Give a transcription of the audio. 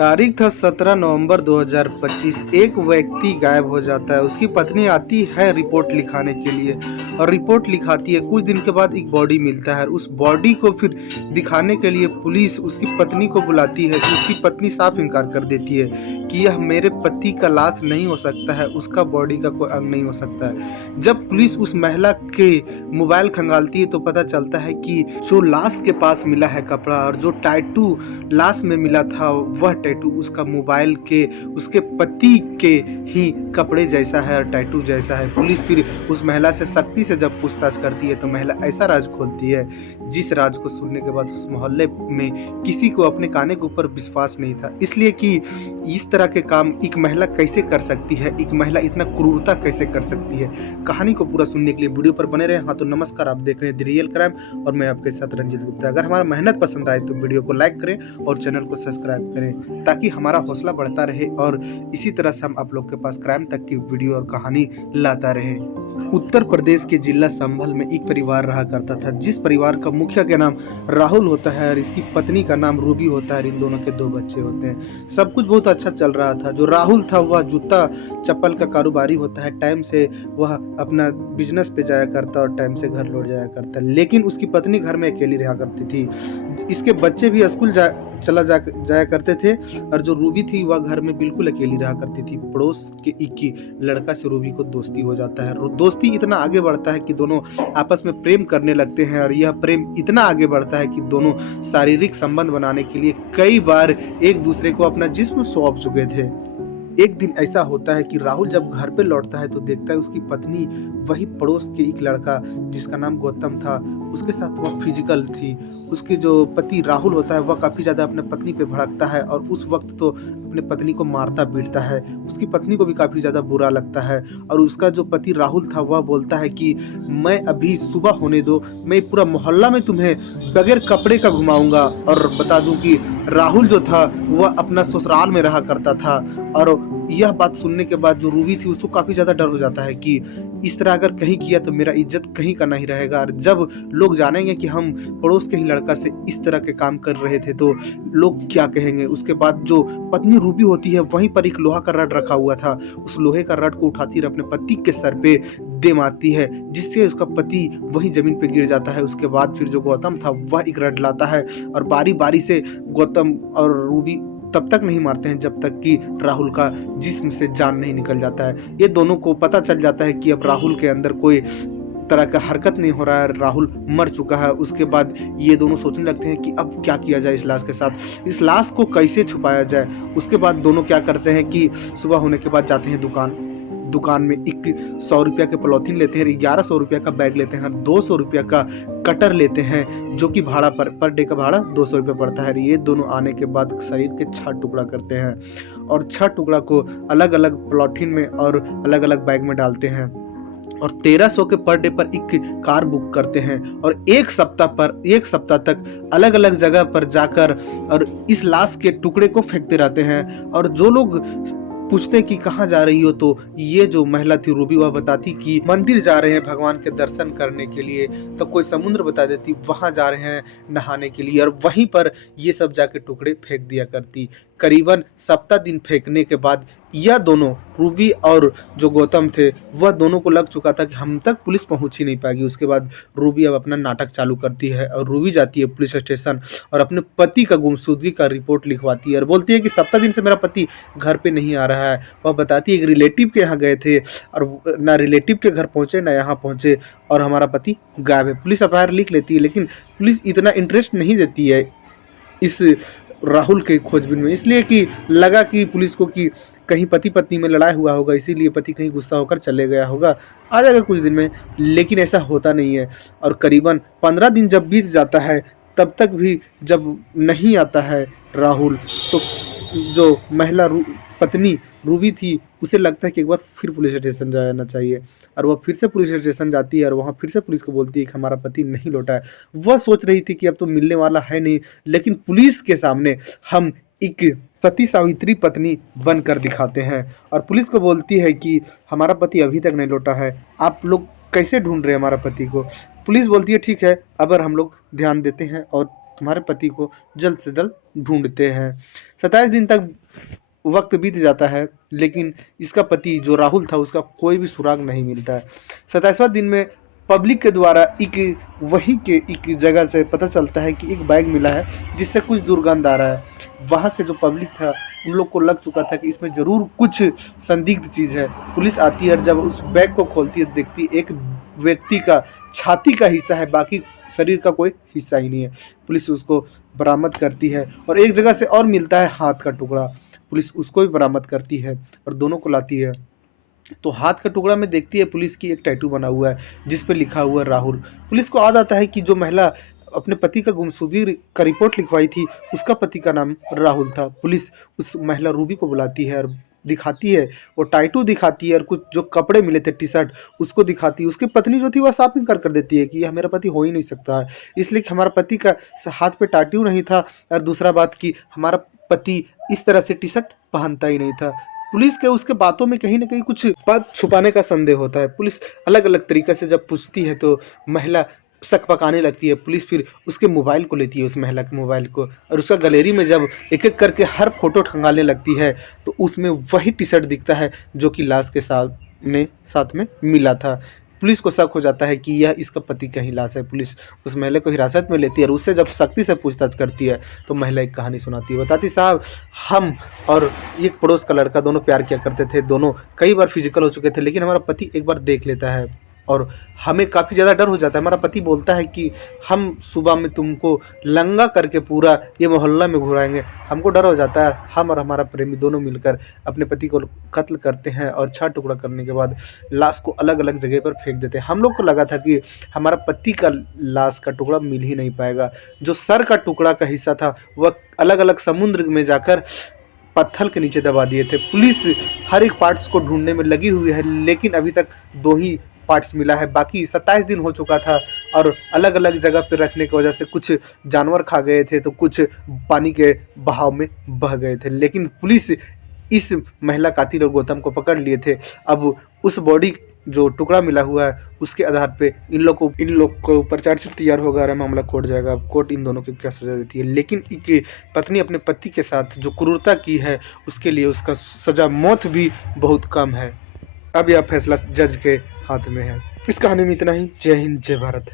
तारीख था 17 नवंबर 2025। एक व्यक्ति गायब हो जाता है। उसकी पत्नी आती है रिपोर्ट लिखाने के लिए और रिपोर्ट लिखाती है। कुछ दिन के बाद एक बॉडी मिलता है। उस बॉडी को फिर दिखाने के लिए पुलिस उसकी पत्नी को बुलाती है। उसकी पत्नी साफ इनकार कर देती है कि यह मेरे पति का लाश नहीं हो सकता है, उसका बॉडी का कोई अंग नहीं हो सकता है। जब पुलिस उस महिला के मोबाइल खंगालती है तो पता चलता है कि जो लाश के पास मिला है कपड़ा और जो टैटू लाश में मिला था वह टैटू उसका मोबाइल के उसके पति के ही कपड़े जैसा है और टैटू जैसा है। पुलिस फिर उस महिला से सख्ती से जब पूछताछ करती है तो महिला ऐसा राज खोलती है जिस राज को सुनने के बाद उस मोहल्ले में किसी को अपने काने के ऊपर विश्वास नहीं था, इसलिए कि इस तरह के काम एक महिला कैसे कर सकती है, एक महिला इतना क्रूरता कैसे कर सकती है। कहानी को पूरा सुनने के लिए वीडियो पर बने रहे। हाँ तो नमस्कार, आप देख रहे हैं द रियल क्राइम और मैं आपके साथ रंजित गुप्ता। अगर हमारा मेहनत पसंद आए तो वीडियो को लाइक करें और चैनल को सब्सक्राइब करें ताकि हमारा हौसला बढ़ता रहे और इसी तरह से हम आप लोग के पास क्राइम तक की वीडियो और कहानी लाता रहे। उत्तर प्रदेश के जिला संभल में एक परिवार रहा करता था जिस परिवार का मुखिया का नाम राहुल होता है और इसकी पत्नी का नाम रूबी होता है। इन दोनों के 2 बच्चे होते हैं। सब कुछ बहुत अच्छा चल रहा था। जो राहुल था वह जूता चप्पल का कारोबारी होता है। टाइम से वह अपना बिजनेस पे जाया करता और टाइम से घर लौट जाया करता, लेकिन उसकी पत्नी घर में अकेली रहा करती थी। इसके बच्चे भी स्कूल जाया करते थे और जो रूबी थी वह घर में बिल्कुल अकेली रहा करती थी। पड़ोस के एक लड़का से रूबी को दोस्ती हो जाता है। दोस्ती इतना आगे बढ़ता है कि दोनों आपस में प्रेम करने लगते हैं और यह प्रेम इतना आगे बढ़ता है कि दोनों शारीरिक संबंध बनाने के लिए कई बार एक दूसरे को अपना जिस्म सौंप चुके थे। एक दिन ऐसा होता है कि राहुल जब घर पे लौटता है तो देखता है उसकी पत्नी वही पड़ोस के एक लड़का जिसका नाम गौतम था उसके साथ वह फिजिकल थी। उसके जो पति राहुल होता है वह काफ़ी ज़्यादा अपने पत्नी पे भड़कता है और उस वक्त तो अपने पत्नी को मारता पीटता है। उसकी पत्नी को भी काफ़ी ज़्यादा बुरा लगता है और उसका जो पति राहुल था वह बोलता है कि मैं अभी सुबह होने दो, मैं पूरा मोहल्ला में तुम्हें बगैर कपड़े का घुमाऊंगा। और बता दूं कि राहुल जो था वह अपना ससुराल में रहा करता था और यह बात सुनने के बाद जो रूबी थी उसको काफ़ी ज़्यादा डर हो जाता है कि इस तरह अगर कहीं किया तो मेरा इज्जत कहीं का नहीं रहेगा और जब लोग जानेंगे कि हम पड़ोस के ही लड़का से इस तरह के काम कर रहे थे तो लोग क्या कहेंगे। उसके बाद जो पत्नी रूबी होती है वहीं पर एक लोहा का रड रखा हुआ था, उस लोहे का रड को उठाती और अपने पति के सर पे दे मारती है जिससे उसका पति वहीं जमीन पे गिर जाता है। उसके बाद फिर जो गौतम था वह एक रड लाता है और बारी बारी से गौतम और रूबी तब तक नहीं मारते हैं जब तक कि राहुल का जिस्म से जान नहीं निकल जाता है। ये दोनों को पता चल जाता है कि अब राहुल के अंदर कोई तरह का हरकत नहीं हो रहा है, राहुल मर चुका है। उसके बाद ये दोनोों सोचने लगते हैं कि अब क्या किया जाए इस लाश के साथ, इस लाश को कैसे छुपाया जाए। उसके बाद दोनों क्या करते हैं कि सुबह होने के बाद जाते हैं दुकान में एक 100 रुपया के पॉलीथीन लेते हैं, 1100 रुपया का बैग लेते हैं, 200 रुपया का कटर लेते हैं जो कि भाड़ा पर डे का भाड़ा 200 रुपया पड़ता है। ये दोनों आने के बाद शरीर के 6 टुकड़ा करते हैं और 6 टुकड़ा को अलग अलग पॉलीथीन में और अलग अलग बैग में डालते हैं और 1300 के पर डे पर एक कार बुक करते हैं और एक सप्ताह तक अलग अलग जगह पर जाकर और इस लाश के टुकड़े को फेंकते रहते हैं। और जो लोग पूछते कि कहाँ जा रही हो तो ये जो महिला थी रूबी वह बताती कि मंदिर जा रहे हैं भगवान के दर्शन करने के लिए, तो कोई समुद्र बता देती वहां जा रहे हैं नहाने के लिए और वहीं पर ये सब जाके टुकड़े फेंक दिया करती। करीबन सप्ताह दिन फेंकने के बाद यह दोनों रूबी और जो गौतम थे वह दोनों को लग चुका था कि हम तक पुलिस पहुंच ही नहीं पाएगी। उसके बाद रूबी अब अपना नाटक चालू करती है और रूबी जाती है पुलिस स्टेशन और अपने पति का गुमशुदगी का रिपोर्ट लिखवाती है और बोलती है कि सप्ताह दिन से मेरा पति घर पे नहीं आ रहा है। वह बताती है एक रिलेटिव के यहाँ गए थे और ना रिलेटिव के घर पहुंचे ना यहाँ पहुंचे और हमारा पति गायब है। पुलिस एफआईआर लिख लेती है लेकिन पुलिस इतना इंटरेस्ट नहीं देती है इस राहुल के खोजबीन में, इसलिए कि लगा कि पुलिस को कि कहीं पति पत्नी में लड़ाई हुआ होगा, इसीलिए पति कहीं गुस्सा होकर चले गया होगा, आ जाएगा कुछ दिन में। लेकिन ऐसा होता नहीं है और करीबन 15 दिन जब बीत जाता है तब तक भी जब नहीं आता है राहुल तो जो महिला पत्नी रूबी थी उसे लगता है कि एक बार फिर पुलिस स्टेशन जाना चाहिए और वह फिर से पुलिस स्टेशन जाती है और वहाँ फिर से पुलिस को बोलती है कि हमारा पति नहीं लौटा है। वह सोच रही थी कि अब तो मिलने वाला है नहीं, लेकिन पुलिस के सामने हम एक सती सावित्री पत्नी बनकर दिखाते हैं और पुलिस को बोलती है कि हमारा पति अभी तक नहीं लौटा है, आप लोग कैसे ढूंढ रहे हैं हमारा पति को। पुलिस बोलती है ठीक है, अगर हम लोग ध्यान देते हैं और तुम्हारे पति को जल्द से जल्द ढूंढते हैं। 27 दिन तक वक्त बीत जाता है, लेकिन इसका पति जो राहुल था उसका कोई भी सुराग नहीं मिलता है। 27वां दिन में पब्लिक के द्वारा वहीं के एक जगह से पता चलता है कि एक बैग मिला है जिससे कुछ दुर्गंध आ रहा है। वहाँ के जो पब्लिक था उन लोग को लग चुका था कि इसमें ज़रूर कुछ संदिग्ध चीज़ है। पुलिस आती है और जब उस बैग को खोलती है देखती है एक व्यक्ति का छाती का हिस्सा है, बाकी शरीर का कोई हिस्सा ही नहीं है। पुलिस उसको बरामद करती है और एक जगह से और मिलता है हाथ का टुकड़ा। पुलिस उसको भी बरामद करती है और दोनों को लाती है। तो हाथ का टुकड़ा में देखती है पुलिस की एक टैटू बना हुआ है जिस पे लिखा हुआ है राहुल। पुलिस को याद आता है कि जो महिला अपने पति का गुमशुदगी का रिपोर्ट लिखवाई थी उसका पति का नाम राहुल था। पुलिस उस महिला रूबी को बुलाती है और दिखाती है, वो टैटू दिखाती है और कुछ जो कपड़े मिले थे टी शर्ट उसको दिखाती है। उसकी पत्नी जो थी वह साफ इनकार कर देती है कि यह मेरा पति हो ही नहीं सकता है, इसलिए कि हमारा पति का हाथ पे टैटू नहीं था और दूसरा बात कि हमारा पति इस तरह से टी शर्ट पहनता ही नहीं था। पुलिस के उसके बातों में कहीं ना कहीं कुछ बात छुपाने का संदेह होता है। पुलिस अलग अलग तरीके से जब पूछती है तो महिला शक पकाने लगती है। पुलिस फिर उसके मोबाइल को लेती है, उस महिला के मोबाइल को, और उसका गैलरी में जब एक एक करके हर फोटो खंगालने लगती है तो उसमें वही टी शर्ट दिखता है जो कि लाश के साथ में मिला था। पुलिस को शक हो जाता है कि यह इसका पति का ही लाश है। पुलिस उस महिला को हिरासत में लेती है और उससे जब सख्ती से पूछताछ करती है तो महिला एक कहानी सुनाती है। बताती, साहब हम और एक पड़ोस का लड़का दोनों प्यार किया करते थे, दोनों कई बार फिजिकल हो चुके थे, लेकिन हमारा पति एक बार देख लेता है और हमें काफ़ी ज़्यादा डर हो जाता है। हमारा पति बोलता है कि हम सुबह में तुमको लंगा करके पूरा ये मोहल्ला में घुराएंगे। हमको डर हो जाता है। हम और हमारा प्रेमी दोनों मिलकर अपने पति को कत्ल करते हैं और 6 टुकड़ा करने के बाद लाश को अलग अलग जगह पर फेंक देते हैं। हम लोग को लगा था कि हमारा पति का लाश का टुकड़ा मिल ही नहीं पाएगा। जो सर का टुकड़ा का हिस्सा था वह अलग अलग समुद्र में जाकर पत्थर के नीचे दबा दिए थे। पुलिस हर एक पार्ट्स को ढूंढने में लगी हुई है, लेकिन अभी तक 2 ही पार्ट्स मिला है। बाकी 27 दिन हो चुका था और अलग अलग जगह पे रखने की वजह से कुछ जानवर खा गए थे तो कुछ पानी के बहाव में बह गए थे, लेकिन पुलिस इस महिला कातिल और गौतम को पकड़ लिए थे। अब उस बॉडी जो टुकड़ा मिला हुआ है उसके आधार पे इन लोग को ऊपर चार्जशीट तैयार होगा और मामला कोर्ट जाएगा। अब कोर्ट इन दोनों को क्या सजा देती है, लेकिन एक पत्नी अपने पति के साथ जो क्रूरता की है उसके लिए उसका सजा मौत भी बहुत कम है। अब यह फैसला जज के हाथ में है। इस कहानी में इतना ही। जय हिंद, जय भारत।